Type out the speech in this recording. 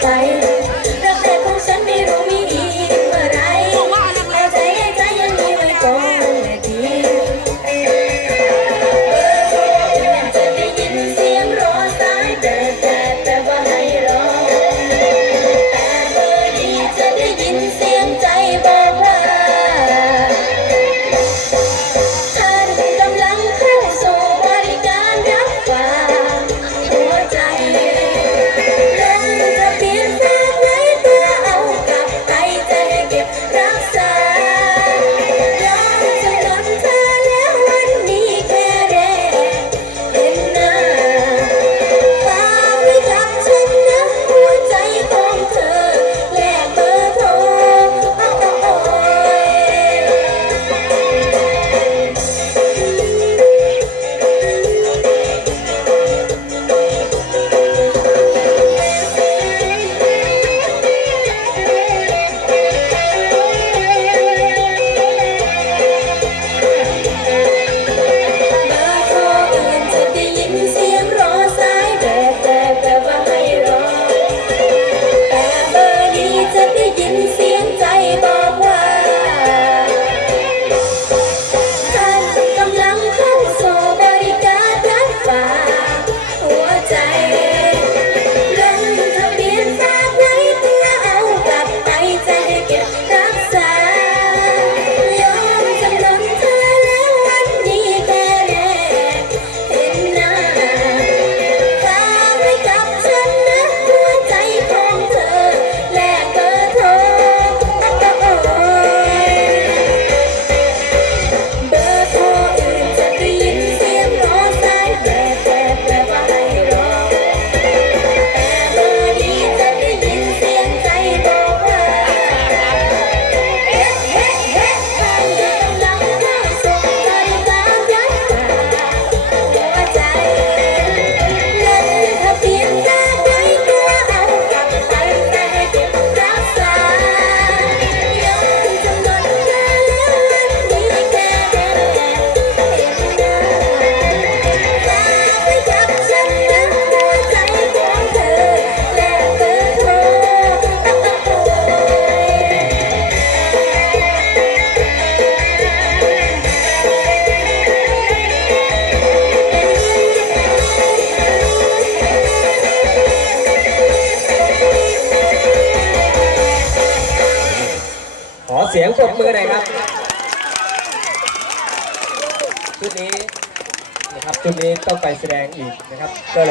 kind ขอเสียงปรบมือหน่อยครับ ชุดนี้นะครับชุดนี้ต้องไปแสดงอีกนะครับก็เลย